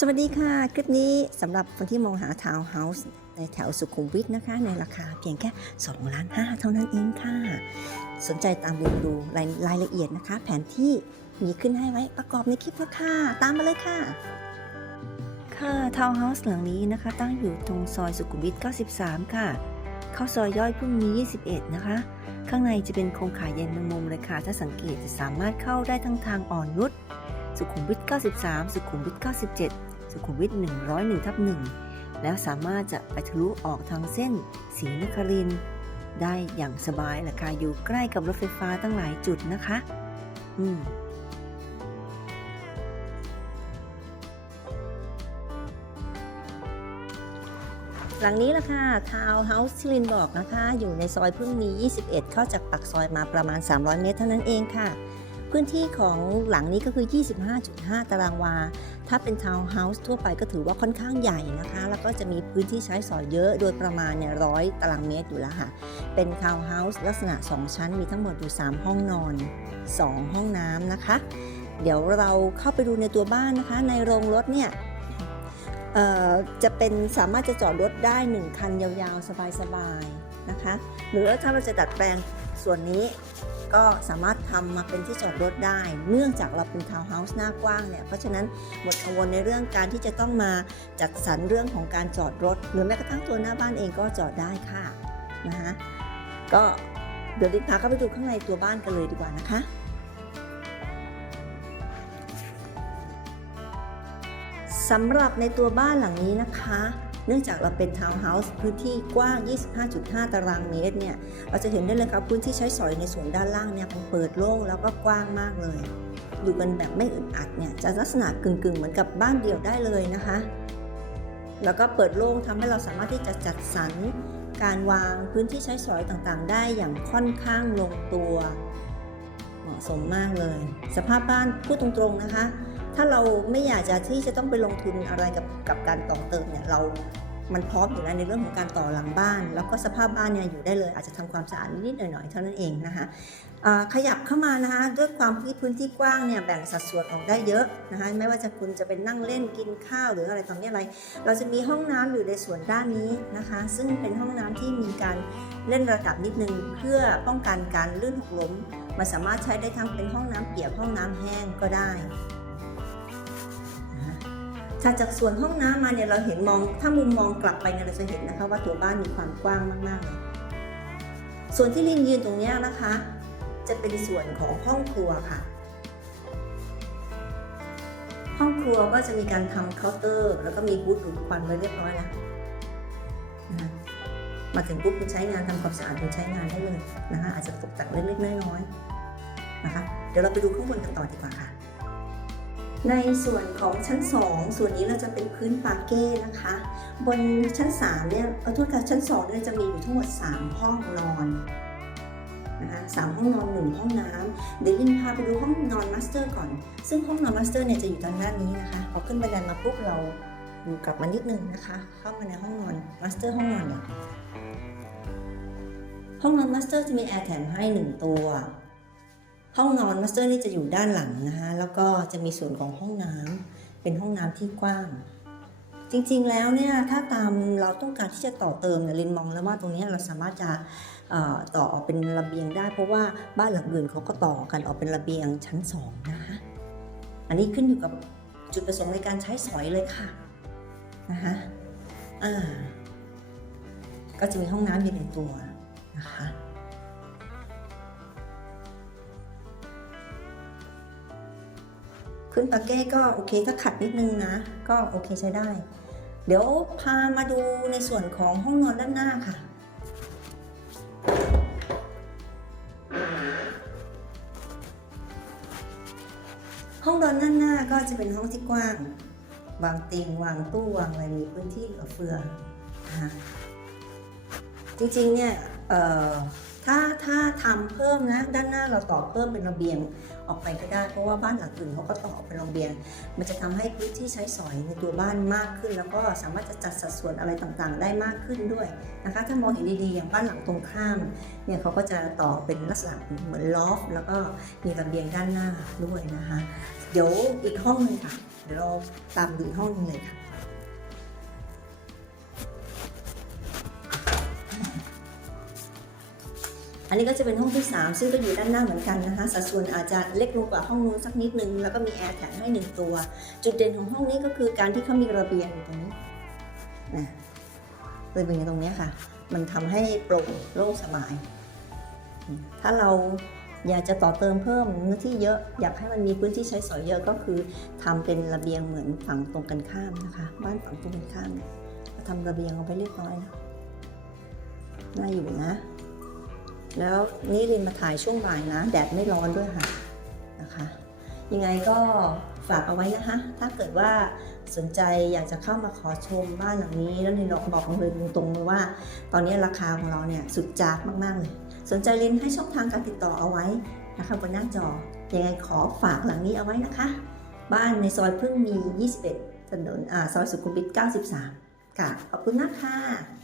สวัสดีค่ะ คลิปนี้สำหรับคนที่มองหาทาวน์เฮาส์ในแถวสุขุมวิทนะคะ ในราคาเพียงแค่2ล้าน5เท่านั้นเองค่ะ สนใจตามดูดูรายรายละเอียดนะคะ แผนที่มีขึ้นให้ไว้ประกอบในคลิปแล้วค่ะ ตามมาเลยค่ะ ค่ะทาวน์เฮาส์หลังนี้นะคะ ตั้งอยู่ตรงซอยสุขุมวิท 93 ค่ะ เข้าซอยย่อยพรุ่งนี้ 21 นะคะ ข้างในจะเป็นโครงข่ายใยแมงมุมเลยค่ะ ถ้าสังเกตจะสามารถเข้าได้ทั้งทางอ่อนนุช สุขุมวิท 93 สุขุมวิท 97 สุขุมวิท 101 ทับ 1 แล้วสามารถจะไปทะลุออกทางเส้นศรีนครินได้อย่างสบายราคาอยู่ใกล้กับรถไฟฟ้าตั้งหลายจุดนะคะ อืมหลังนี้ละค่ะทาวน์เฮาส์ที่ลินบอกนะคะ อยู่ในซอยพึ่งมี 21 เข้าจากปากซอยมาประมาณ 300 เมตรเท่านั้นเองค่ะ พื้นที่ของหลังนี้ก็คือ 25.5 ตารางวา ถ้าเป็นทาวน์เฮาส์ทั่วไปก็ถือว่าค่อนข้างใหญ่นะคะ แล้วก็จะมีพื้นที่ใช้สอยเยอะ โดยประมาณเนี่ยร้อยตารางเมตรอยู่แล้วค่ะ เป็นทาวน์เฮาส์ลักษณะ 2 ชั้น มีทั้งหมดอยู่ 3 ห้องนอน 2 ห้องน้ำนะคะ เดี๋ยวเราเข้าไปดูในตัวบ้านนะคะ ในโรงรถเนี่ยจะเป็นสามารถจะจอดรถได้ 1 คันยาวๆ สบายๆนะคะ หรือถ้าเราจะดัดแปลง ส่วนนี้ก็สามารถทำมาเป็นที่จอดรถได้ เนื่องจากเราเป็นทาวน์เฮาส์หน้ากว้างเนี่ย เพราะฉะนั้นหมดกังวลในเรื่องการที่จะต้องมาจัดสรรเรื่องของการจอดรถ หรือแม้กระทั่งตัวหน้าบ้านเองก็จอดได้ค่ะนะคะก็เดี๋ยวลิพาเข้าไปดูข้างในตัวบ้านกันเลยดีกว่านะคะสำหรับในตัวบ้านหลังนี้นะคะ เนื่องจากเราเป็นทาวน์เฮาส์พื้นที่กว้าง 25.5 ตารางเมตรเนี่ยเราจะเห็นได้เลยครับพื้นที่ใช้สอยในส่วนด้านล่างเนี่ยมันเปิดโล่งแล้วก็กว้างมากเลย อยู่กันแบบไม่อึดอัดเนี่ยจะลักษณะกึ่งๆ เหมือนกับบ้านเดี่ยวได้เลยนะคะ แล้วก็เปิดโล่งทำให้เราสามารถที่จะจัดสรรการวางพื้นที่ใช้สอยต่างๆ ได้อย่างค่อนข้างลงตัว เหมาะสมมากเลย สภาพบ้านพูดตรงๆนะคะ ถ้าเราไม่อยากจะที่จะต้องไปลงทุนอะไรกับกับการต่อเติมเนี่ยเรา มันพร้อมอยู่แล้วในเรื่องของการต่อหลังบ้าน แล้วก็สภาพบ้านเนี่ยอยู่ได้เลย อาจจะทำความสะอาดนิดๆหน่อยๆเท่านั้นเองนะคะขยับเข้ามานะคะด้วยความที่พื้นที่กว้างเนี่ยแบ่งสัดส่วนออกได้เยอะนะคะไม่ว่าจะคุณจะเป็นนั่งเล่นกินข้าวหรืออะไรต่อมีอะไร เราจะมีห้องน้ำอยู่ในส่วนด้านนี้นะคะ ซึ่งเป็นห้องน้ำที่มีการเล่นระดับนิดนึง เพื่อป้องกันการลื่นหกล้มมันสามารถใช้ได้ทั้งเป็นห้องน้ำเปียกห้องน้ำแห้งก็ได้ ถัดจากส่วนห้องน้ำมาเนี่ยเราเห็นมองถ้ามุมมองกลับไปเนี่ยเราจะเห็นนะคะ ว่าตัวบ้านมีความกว้างมากๆเลยส่วนที่ลินยืนตรงนี้นะคะ จะเป็นส่วนของห้องครัวค่ะ ห้องครัวก็จะมีการทำเคาน์เตอร์ แล้วก็มีบูธดูดควันไว้เรียบร้อยแล้วนะคะมาถึงปุ๊บคุณใช้งานทำความสะอาดคุณใช้งานได้เลยนะคะอาจจะตกแต่งเล็กๆน้อยๆนะคะ เดี๋ยวเราไปดูข้างบนกันต่อดีกว่าค่ะ ในส่วนของชั้น 2 ส่วนนี้เราจะเป็นพื้นปาเก้นะคะ บนชั้น3เนี่ยเอาโทษค่ะชั้น2เนี่ยจะมีอยู่ทั้งหมด 3 ห้องนอนนะคะสามห้องนอน1ห้องน้ำเดี๋ยวลินพาไปดูห้องนอนมาสเตอร์ก่อน ซึ่งห้องนอนมาสเตอร์เนี่ยจะอยู่ทางด้านนี้นะคะพอขึ้นบันไดมาปุ๊บเราอยู่กลับมานิดนึงนะคะ เข้ามาในห้องนอนมาสเตอร์ห้องนอนเนี่ยห้องนอนมาสเตอร์จะมีแอร์แถมให้ 1 ตัว ห้องนอนมาสเตอร์นี่จะอยู่ด้านหลังนะคะแล้วก็จะมีส่วนของห้องน้ำเป็นห้องน้ำที่กว้าง จริงๆแล้วเนี่ยถ้าตามเราต้องการที่จะต่อเติมเนี่ยลินมองแล้วว่าตรงนี้เราสามารถจะต่อออกเป็นระเบียงได้ เพราะว่าบ้านหลังอื่นเขาก็ต่อกันออกเป็นระเบียงชั้นสองนะคะอันนี้ขึ้นอยู่กับจุดประสงค์ในการใช้สอยเลยค่ะนะคะอ่าก็จะมีห้องน้ำอยู่ในตัวนะคะ ขึ้นปาเก้ก็โอเคถ้าขัดนิดนึงนะ ก็โอเคใช้ได้ เดี๋ยวพามาดูในส่วนของห้องนอนด้านหน้าค่ะ ห้องนอนด้านหน้าก็จะเป็นห้องที่กว้าง วางเตียงวางตู้วางอะไรมีพื้นที่เหลือเฟือนะคะจริงๆเนี่ยถ้าถ้าทำเพิ่มนะ ด้านหน้าเราต่อเพิ่มเป็นระเบียง ออกไปก็ได้ เพราะว่าบ้านหลังอื่นเขาก็ต่อเป็นระเบียงมันจะทำให้พื้นที่ใช้สอยในตัวบ้านมากขึ้น แล้วก็สามารถจะจัดสัดส่วนอะไรต่างๆ ได้มากขึ้นด้วยนะคะ ถ้ามองเห็นดีๆอย่างบ้านหลังตรงข้ามเนี่ยเขาก็จะต่อเป็นลักษณะเหมือนลอฟแล้วก็มีระเบียงด้านหน้าด้วยนะคะ เดี๋ยวอีกห้องหนึงค่ะเดี๋ยวเราตามดูอีกห้องหนึงเลยค่ะ นนี้ก็จะเป็นห้องที่ 3 ซึ่งก็อยู่ด้านหน้าเหมือนกันนะคะ สัดส่วนอาจจะเล็กลงกว่าห้องนู้นสักนิดนึง แล้วก็มีแอร์แถมให้หนึ่งตัว จุดเด่นของห้องนี้ก็คือการที่เขามีระเบียงอยู่ตรงนี้นะระเบียงตรงนี้ค่ะ มันทำให้โปร่งโล่งสบาย ถ้าเราอยากจะต่อเติมเพิ่มเนื้อที่เยอะอยากให้มันมีพื้นที่ใช้สอยเยอะก็คือทำเป็นระเบียงเหมือนฝั่งตรงกันข้ามนะคะ บ้านฝั่งตรงกันข้ามเนี่ยก็ทำระเบียงเอาไปเรียบร้อยแล้วน่าอยู่นะ แล้วนี่เรียนมาถ่ายช่วงบ่ายนะ แดดไม่ร้อนด้วยค่ะนะคะ ยังไงก็ฝากเอาไว้นะคะ ถ้าเกิดว่าสนใจอยากจะเข้ามาขอชมบ้านหลังนี้แล้วเรนบอกเลยตรงๆเลยว่า ตอนนี้ราคาของเราเนี่ยสุดจากมากๆเลย สนใจเรียนให้ช่องทางการติดต่อเอาไว้นะคะบนหน้าจอ ยังไงขอฝากหลังนี้เอาไว้นะคะ บ้านในซอยพึ่งมี 21 ถนนอ่าซอยสุขุมวิท 93 ค่ะ ขอบคุณมากค่ะ